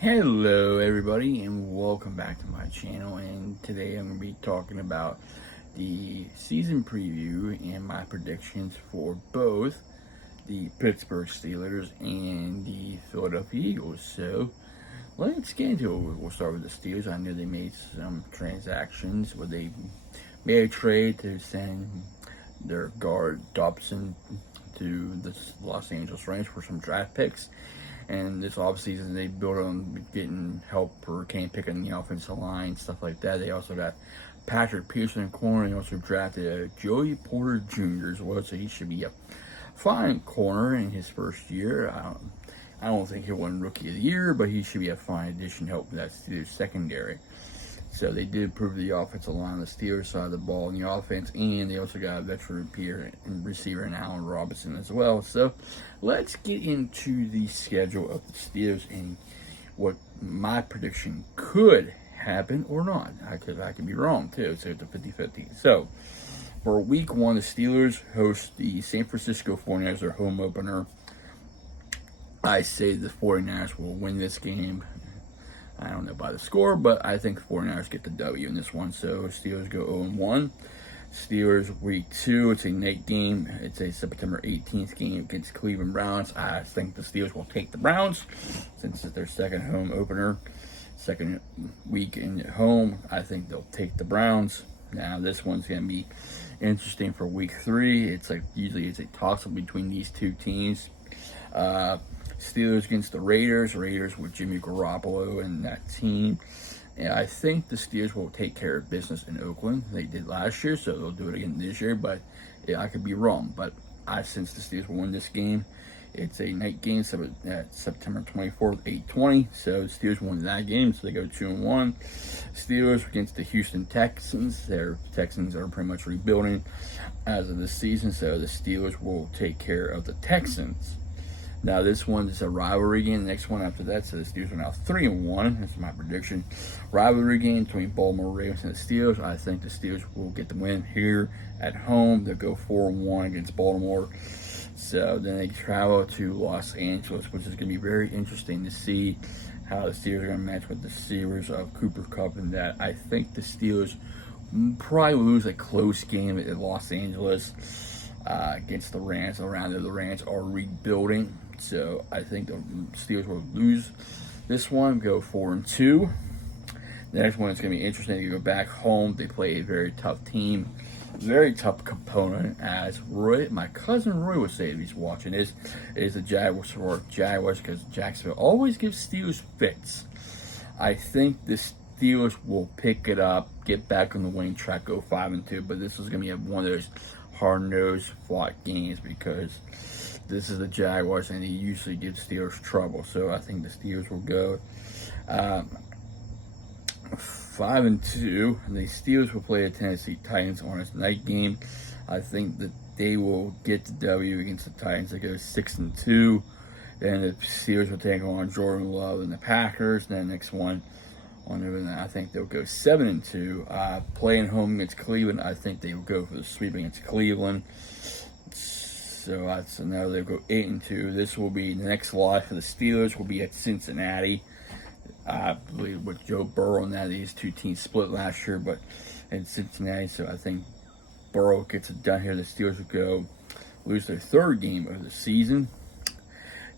Hello everybody and welcome back to my channel, and today I'm going to be talking about the season preview and my predictions for both the Pittsburgh Steelers and the Philadelphia Eagles. So let's get into it. We'll start with the Steelers. I know they made some transactions where they made a trade to send their guard Dobson to the Los Angeles Rams for some draft picks. And this offseason, they built on getting help for Kenny Pickett in the offensive line, stuff like that. They also got Patrick Peterson in corner. They also drafted Joey Porter Jr. as well, so he should be a fine corner in his first year. I don't think he'll win Rookie of the Year, but he should be a fine addition to help that Steelers secondary. So they did improve the offensive line on the Steelers side of the ball in the offense, and they also got a veteran receiver in Allen Robinson as well. So let's get into the schedule of the Steelers and what my prediction could happen or not. I could be wrong too, so it's a 50-50. So for week one, the Steelers host the San Francisco 49ers, their home opener. I say the 49ers will win this game. I don't know by the score, but I think 49ers get the W in this one. So Steelers go 0-1. Steelers week two, it's a night game. It's a September 18th game against Cleveland Browns. I think the Steelers will take the Browns since it's their second home opener. Second week in home, I think they'll take the Browns. Now this one's going to be interesting for week three. It's like usually it's a toss-up between these two teams. Steelers against the Raiders. Raiders with Jimmy Garoppolo and that team. And I think the Steelers will take care of business in Oakland. They did last year, so they'll do it again this year. But yeah, I could be wrong. But I sense the Steelers will win this game. It's a night game, so at September 24th, 8:20. So the Steelers won that game, so they go 2-1. Steelers against the Houston Texans. Their Texans are pretty much rebuilding as of this season, so the Steelers will take care of the Texans. Now this one is a rivalry game. The next one after that, so the Steelers are now 3-1. That's my prediction. Rivalry game between Baltimore Ravens and the Steelers. I think the Steelers will get the win here at home. They'll go 4-1 against Baltimore. So then they travel to Los Angeles, which is going to be very interesting to see how the Steelers are going to match with the Steelers of Cooper Kupp, and that I think the Steelers probably lose a close game at Los Angeles against the Rams. Around there, the Rams are rebuilding. So I think the Steelers will lose this one, go 4-2. The next one is going to be interesting. You go back home. They play a very tough team, very tough component. As Roy, my cousin Roy would say if he's watching this, is the Jaguars, because Jacksonville always gives Steelers fits. I think the Steelers will pick it up, get back on the winning track, go 5-2. But this is going to be one of those hard-nosed fought games because this is the Jaguars and they usually give Steelers trouble. So I think the Steelers will go 5-2. The Steelers will play the Tennessee Titans on its night game. I think that they will get the W against the Titans. They go 6-2. Then the Steelers will take on Jordan Love and the Packers. Then the next one I think they'll go 7-2. Playing home against Cleveland, I think they will go for the sweep against Cleveland. So that's another. They'll go 8-2. This will be the next loss for the Steelers. Will be at Cincinnati. I believe with Joe Burrow and that, these two teams split last year, but in Cincinnati. So I think Burrow gets it done here. The Steelers will go lose their third game of the season.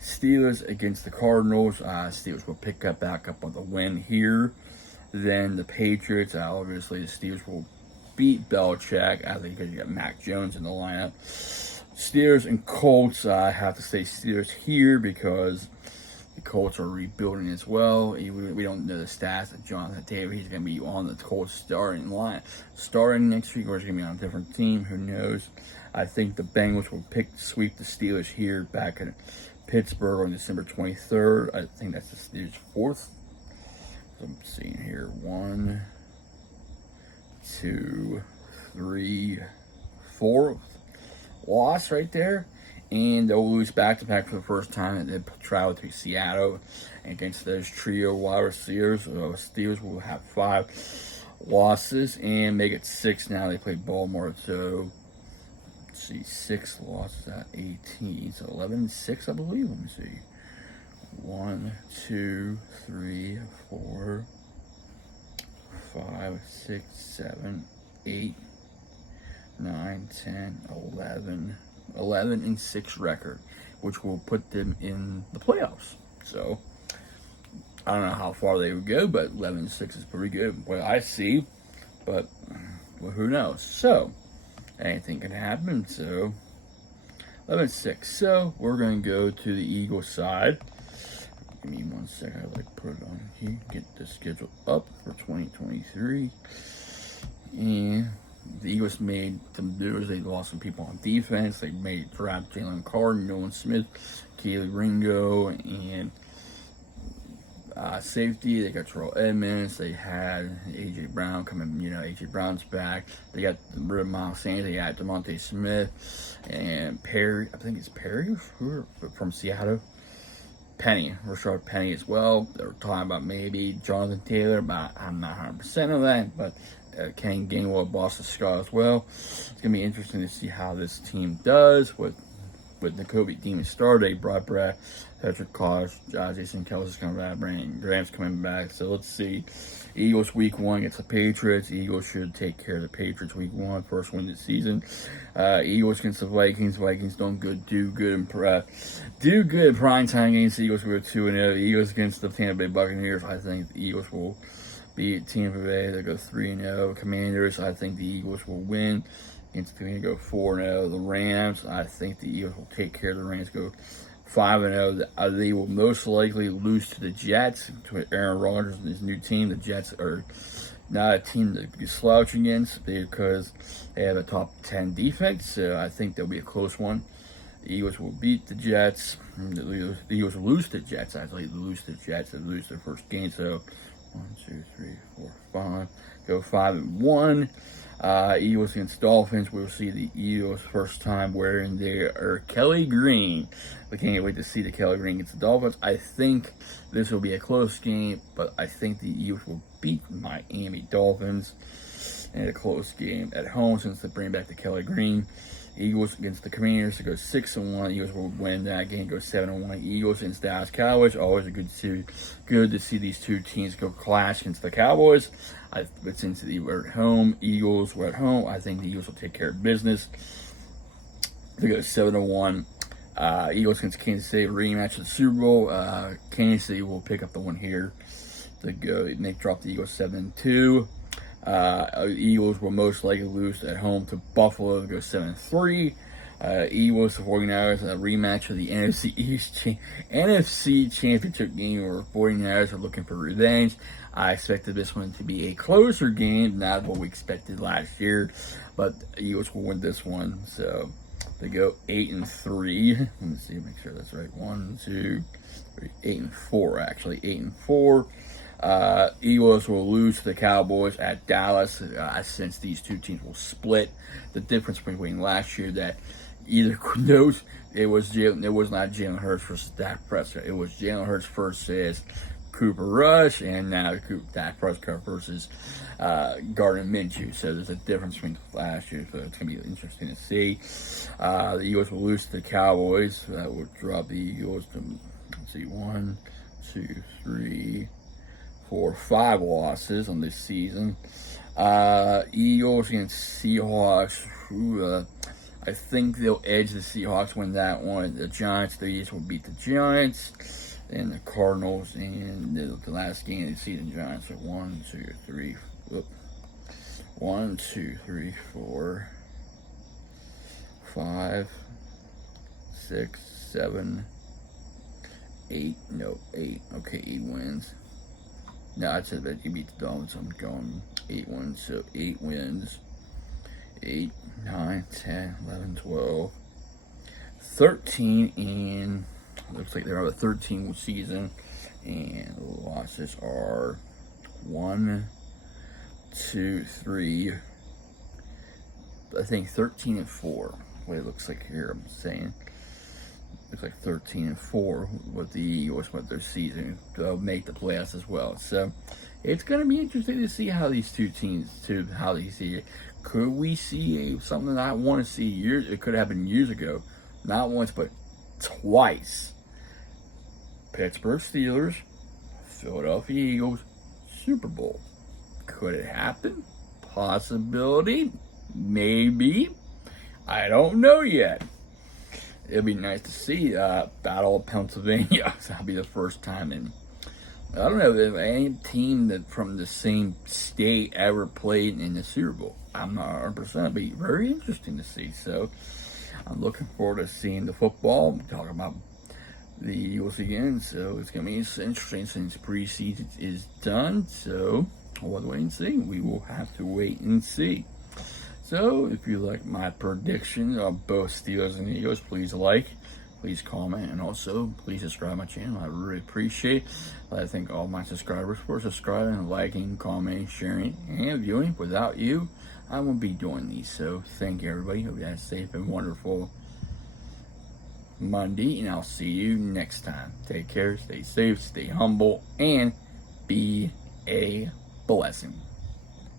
Steelers against the Cardinals. Steelers will pick up back up on the win here. Then the Patriots. Obviously, the Steelers will beat Belichick. I think because you got Mac Jones in the lineup. Steelers and Colts. I have to say Steelers here because the Colts are rebuilding as well. We don't know the stats of Jonathan Taylor. He's going to be on the Colts starting next week, or he's going to be on a different team. Who knows? I think the Bengals will sweep the Steelers here back in Pittsburgh on December 23rd. I think that's the Steelers' fourth. So I'm seeing here 1, 2, 3, 4 loss right there. And they'll lose back-to-back for the first time, and they travel to Seattle against those trio wide receivers. Steelers will have 5 losses and make it 6 now. They play Baltimore, so let's see, 6 losses at 18. So 11-6, I believe. Let me see. 1, 2, 3, 4, 5, 6, 7, 8, 9, 10, 11, 11-6 record, which will put them in the playoffs. So I don't know how far they would go, but 11-6 is pretty good. What I see, but well, who knows? So anything can happen. So 11-6. So we're going to go to the Eagles side. Give me 1 second. I'd like to put it on here. Get the schedule up for 2023. And the Eagles made some moves. They lost some people on defense. They made draft Jalen Carter, Nolan Smith, Keely Ringo, and safety. They got Terrell Edmonds. They had A.J. Brown coming. A.J. Brown's back. They got rid of Miles Sanders. They got DeMonte Smith and Perry. I think it's Perry from Seattle. Rashard Penny as well. They were talking about maybe Jonathan Taylor, but I'm not 100% of that. But Kenny Gainwell, Boston Scott as well. It's going to be interesting to see how this team does with the COVID team started. They brought back Patrick Kosh, Jason Kelsey's coming back, Brandon Graham's coming back. So let's see. Eagles week 1 against the Patriots. Eagles should take care of the Patriots week 1, first win of the season. Eagles against the Vikings. Vikings do good in primetime games. The Eagles go 2-0. Eagles against the Tampa Bay Buccaneers. I think the Eagles will beat Tampa Bay. They go 3-0. Commanders. I think the Eagles will win. Against the Commanders, go 4-0. The Rams. I think the Eagles will take care of the Rams. Go 5-0. They will most likely lose to the Jets, to Aaron Rodgers and his new team. The Jets are not a team to be slouched against because they have a top 10 defense. So I think there'll be a close one. The Eagles will beat the Jets. The Eagles will lose to the Jets. Actually, they lose to the Jets. They lose their first game. So 1, 2, 3, 4, 5. Go 5-1. Eagles against Dolphins. We'll see the Eagles first time wearing their Kelly Green. We can't wait to see the Kelly Green against the Dolphins. I think this will be a close game, but I think the Eagles will beat Miami Dolphins in a close game at home since they bring back the Kelly Green. Eagles against the Commanders to go 6-1. Eagles will win that game, go 7-1. Eagles against Dallas Cowboys. Always good to see these two teams go clash against the Cowboys. But since we're at home, Eagles were at home, I think the Eagles will take care of business. They go 7-1. Eagles against Kansas City, rematch of the Super Bowl. Kansas City will pick up the one here. They drop the Eagles 7-2. Eagles will most likely lose at home to Buffalo. They go 7-3. Eagles to 49ers, a rematch of the NFC Championship game where 49ers are looking for revenge. I expected this one to be a closer game, not what we expected last year, but Eagles will win this one. So they go 8-3. Let me see, make sure that's right. 1, 2, 3, 8-4 actually. 8-4. Eagles will lose to the Cowboys at Dallas. I sense these two teams will split. The difference between last year that either knows it was not Jalen Hurts versus Dak Prescott. It was Jalen Hurts versus Cooper Rush, and now Dak Prescott versus Gardner Minshew. So there's a difference between last year. So it's going to be interesting to see. The Eagles will lose to the Cowboys. That will drop the Eagles to, let's see, 1, 2, 3, 4, 5 losses on this season. Eagles against Seahawks. I think they'll edge the Seahawks, win that one. The Giants, the Eagles will beat the Giants. And the Cardinals in the last game of the season, Giants are 1, 2, 3, 4, 5, 6, 7, 8. No, 8. Okay, 8 wins. No, I said that you beat the Dolphins. I'm going 8 wins. So 8 wins. 8, 9, 10, 11, 12, 13, and looks like they're on a 13 season. And the losses are 1, 2, 3. I think 13-4. What it looks like here, I'm saying. Looks like 13-4 with the Eagles with their season. They'll make the playoffs as well. So it's going to be interesting to see how these two teams, how they see it. Could we see something that I want to see years? It could have happened years ago, not once but twice. Pittsburgh Steelers, Philadelphia Eagles, Super Bowl. Could it happen? Possibility? Maybe. I don't know yet. It'll be nice to see Battle of Pennsylvania. That'll be the first time in, I don't know if any team that from the same state ever played in the Super Bowl. I'm not 100%. It'll be very interesting to see. So I'm looking forward to seeing the football. I'm talking about the Eagles again. So it's going to be interesting since preseason is done. So we'll wait and see. We will have to wait and see. So if you like my predictions of both Steelers and Eagles, please like, please comment, and also please subscribe to my channel. I really appreciate it. I thank all my subscribers for subscribing, liking, commenting, sharing, and viewing. Without you, I won't be doing these. So thank you, everybody. Hope you have a safe and wonderful Monday, and I'll see you next time. Take care, stay safe, stay humble, and be a blessing.